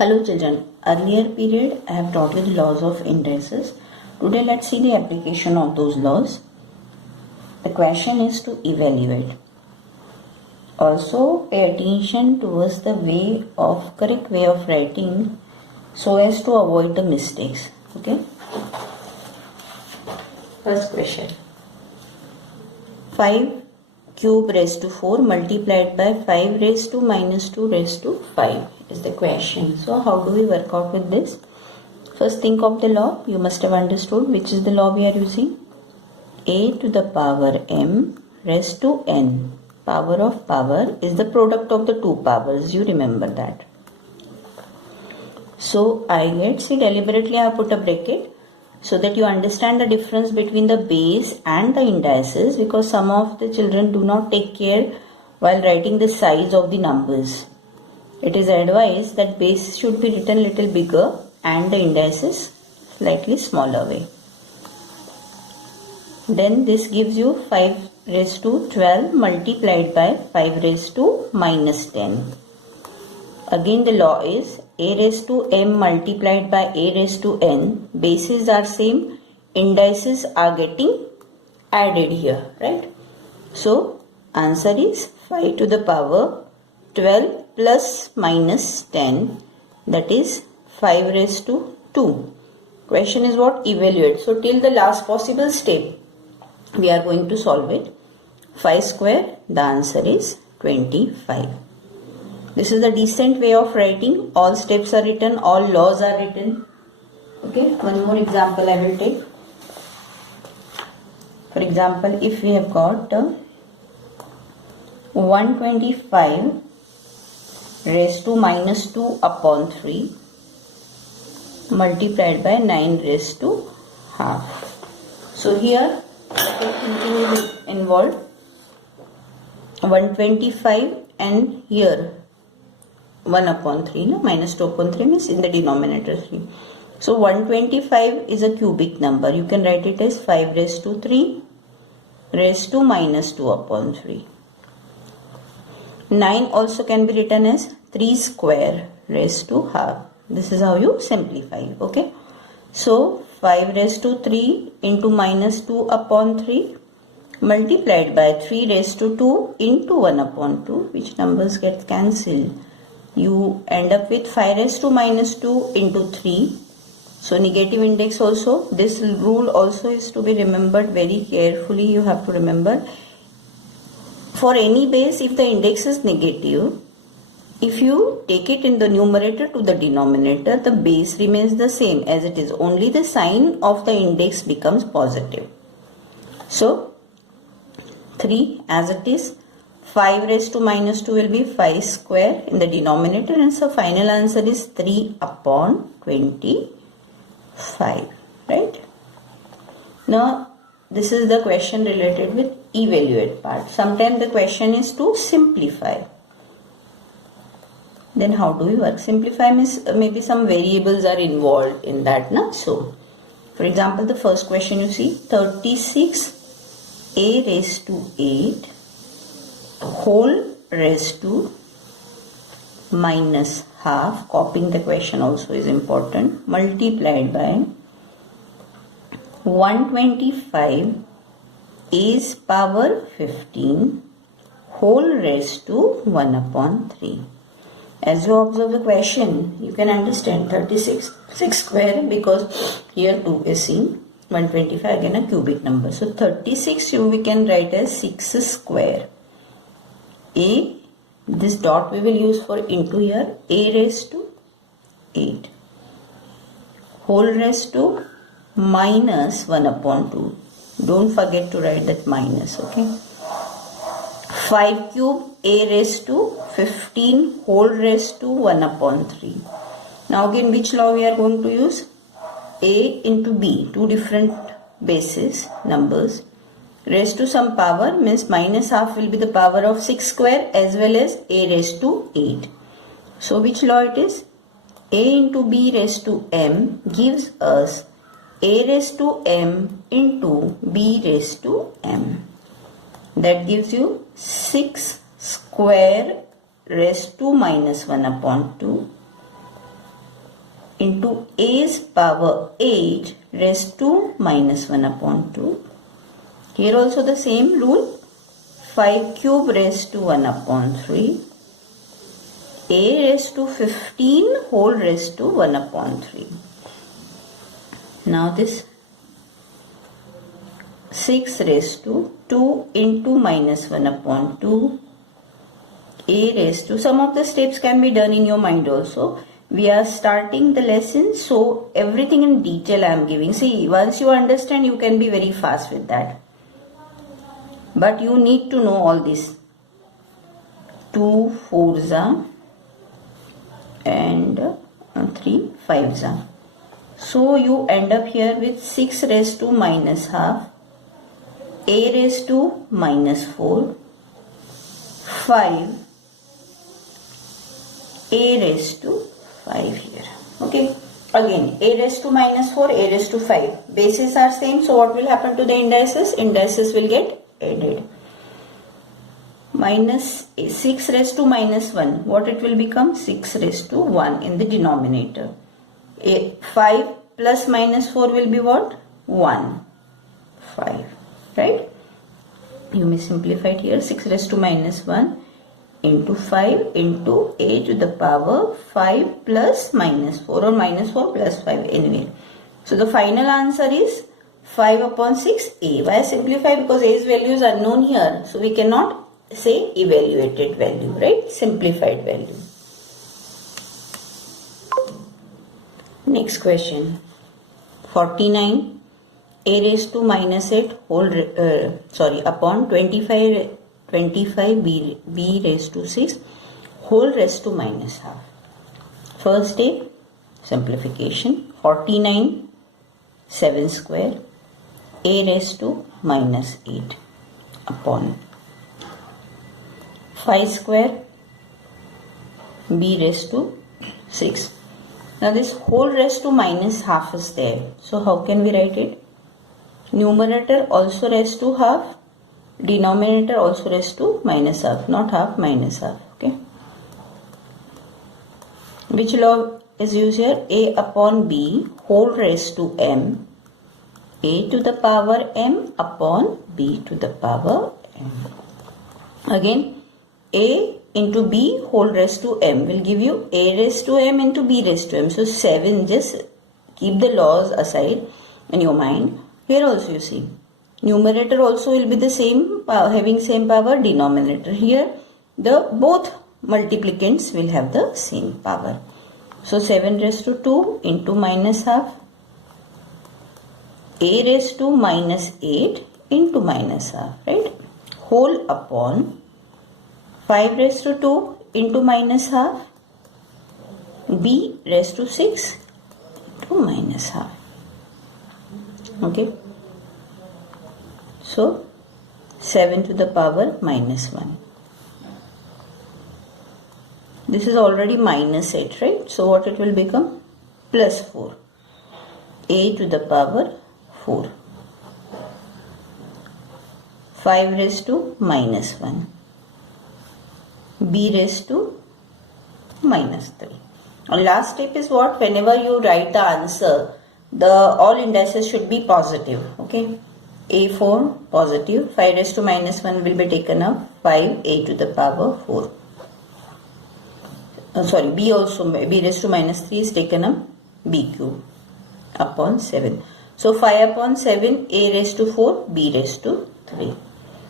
Hello children, earlier period I have taught you the laws of indices. Today let's see the application of those laws. The question is to evaluate. Also pay attention towards the correct way of writing so as to avoid the mistakes. Okay. First question. 5 cube raised to 4 multiplied by 5 raised to minus 2 raised to 5 is the question. So how do we work out with this? First think of the law. You must have understood which is the law we are using. A to the power m raised to n. Power of power is the product of the two powers. You remember that. So I get, see deliberately I have put a bracket so that you understand the difference between the base and the indices, because some of the children do not take care while writing the size of the numbers. It is advised that base should be written little bigger and the indices slightly smaller way. Then this gives you 5 raised to 12 multiplied by 5 raised to minus 10. Again the law is a raised to m multiplied by a raised to n. Bases are same, indices are getting added here, right? So answer is 5 to the power 12 plus minus 10, that is 5 raised to 2. Question is what? Evaluate. So till the last possible step we are going to solve it. 5 square, the answer is 25. This is the decent way of writing. All steps are written, all laws are written. Okay, one more example I will take. For example, if we have got 125 raised to minus 2 upon 3 multiplied by 9 raised to half. So here thinking is involved. 125 and here 1 upon 3, no? Minus 2 upon 3 means in the denominator 3. So 125 is a cubic number. You can write it as 5 raised to 3 raised to minus 2 upon 3. 9 also can be written as 3 square raised to half. This is how you simplify. Okay. So 5 raised to 3 into minus 2 upon 3 multiplied by 3 raised to 2 into 1 upon 2, which numbers get cancelled. You end up with 5 raised to minus 2 into 3. So negative index also, this rule also is to be remembered very carefully. You have to remember, for any base, if the index is negative, if you take it in the numerator to the denominator, the base remains the same as it is. Only the sign of the index becomes positive. So 3 as it is. 5 raised to minus 2 will be 5 square in the denominator, and so final answer is 3 upon 25, right? Now this is the question related with evaluate part. Sometimes the question is to simplify. Then how do we work? Simplify means maybe some variables are involved in that, na? So for example, the first question you see 36 a raised to 8 whole raised to minus half, copying the question also is important, multiplied by 125 a's power 15 whole raised to 1 upon 3. As you observe the question, you can understand 36 6 square, because here 2 is seen, 125 again a cubic number. So 36 we can write as 6 square. A, this dot we will use for into here, a raised to 8 whole raised to minus 1 upon 2. Don't forget to write that minus, okay. 5 cube a raised to 15 whole raised to 1 upon 3. Now again which law we are going to use? A into b, two different bases, numbers. Raised to some power means minus half will be the power of 6 square as well as a raised to 8. So which law it is? A into b raised to m gives us a raised to m into b raised to m. That gives you 6 square raised to minus 1 upon 2 into a's power 8 raised to minus 1 upon 2. Here also the same rule. 5 cube raised to 1 upon 3. A raised to 15 whole raised to 1 upon 3. Now this 6 raised to 2 into minus 1 upon 2. A raised to, some of the steps can be done in your mind also. We are starting the lesson, so everything in detail I am giving. See, once you understand, you can be very fast with that. But you need to know all this. 2 4s are and 3 5s are. So you end up here with 6 raised to minus half, a raised to minus 4, 5, a raised to 5 here. Okay. Again, a raised to minus 4, a raised to 5. Bases are same. So what will happen to the indices? Indices will get added. Minus 6 raised to minus 1. What it will become? 6 raised to 1 in the denominator. 5 plus minus 4 will be what? 1. 5. Right? You may simplify it here. 6 raised to minus 1 into 5 into a to the power 5 plus minus 4 or minus 4 plus 5 anyway. So the final answer is 5 upon 6a. Why simplify? Because a's value is unknown here. So we cannot say evaluated value, right? Simplified value. Next question. 49 a raised to minus 8 upon 25 b raised to 6 whole raised to minus half. First step, simplification. 49 7 square a raised to minus 8 upon 5 square b raised to 6. Now this whole raised to minus half is there. So how can we write it? Numerator also raised to half, denominator also raised to minus half, not half, minus half. Okay. Which law is used here? A upon b whole raised to m, a to the power m upon b to the power m. Again, a into b whole raised to m will give you a raised to m into b raised to m. So 7, just keep the laws aside in your mind. Here also you see, numerator also will be the same, having same power, denominator. Here the both multiplicants will have the same power. So 7 raised to 2 into minus half, a raised to minus 8 into minus half, right? Whole upon 5 raised to 2 into minus half, b raised to 6 into minus half. Okay. So 7 to the power minus 1. This is already minus 8, right? So what it will become? Plus 4. A to the power 4. 5 raised to minus 1. B raised to minus 3. And last step is what? Whenever you write the answer, the all indices should be positive. Okay. A4 positive. 5 raised to minus 1 will be taken up. 5 a to the power 4. B also, b raised to minus 3 is taken up. B cube upon 7. So 5 upon 7, a raised to 4, b raised to 3.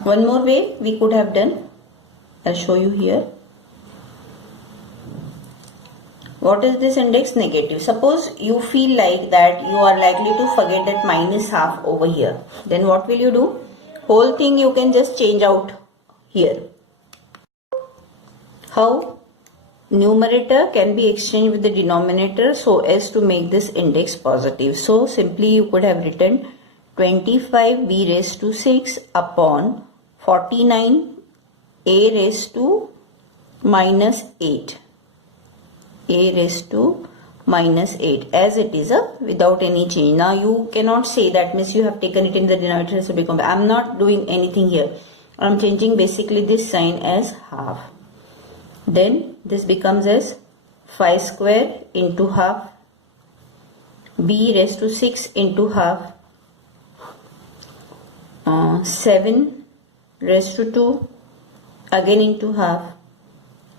One more way we could have done. I'll show you here. What is this index? Negative. Suppose you feel like that you are likely to forget that minus half over here. Then what will you do? Whole thing you can just change out here. How? Numerator can be exchanged with the denominator so as to make this index positive. So simply you could have written 25b raised to 6 upon 49 a raised to minus 8. A raised to minus 8 as it is without any change. Now you cannot say that means you have taken it in the denominator so become. I am not doing anything here. I am changing basically this sign as half. Then this becomes as 5 square into half b raised to 6 into half, 7 raised to 2 again into half,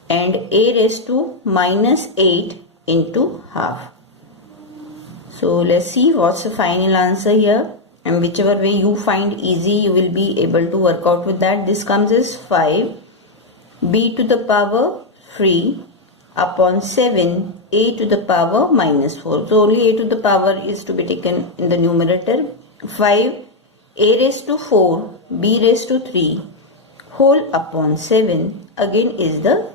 and a raised to minus 8 into half. So let's see what's the final answer here, and whichever way you find easy you will be able to work out with that. This comes as 5 b to the power 3 upon 7 a to the power minus 4. So only a to the power is to be taken in the numerator. 5 a raised to 4 b raised to 3 whole upon 7 again is the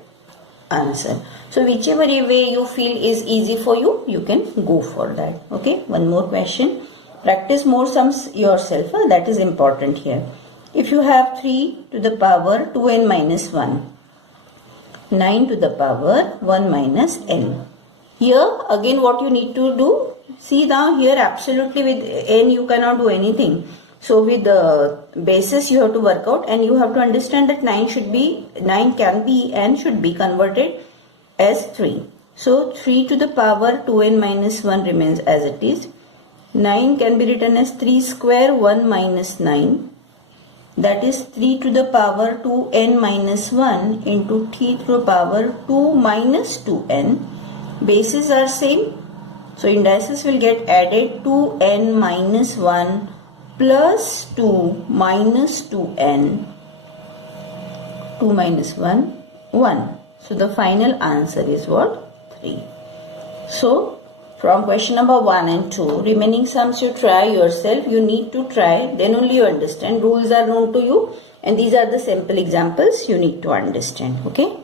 answer. So whichever way you feel is easy for you, you can go for that. Okay, one more question. Practice more sums yourself. That is important here. If you have 3 to the power 2n minus 1, 9 to the power 1 minus n. Here again what you need to do, see now here absolutely with n you cannot do anything. So with the basis you have to work out, and you have to understand that 9 can be and should be converted as 3. So 3 to the power 2n minus 1 remains as it is. 9 can be written as 3 square 1 minus 9. That is 3 to the power 2n minus 1 into 3 to the power 2 minus 2n. Bases are same. So indices will get added. 2n minus 1 plus 2 minus 2n. 2 minus 1, 1. So the final answer is what? 3. So from question number 1 and 2, remaining sums you try yourself. You need to try, then only you understand. Rules are known to you, and these are the simple examples you need to understand. Okay.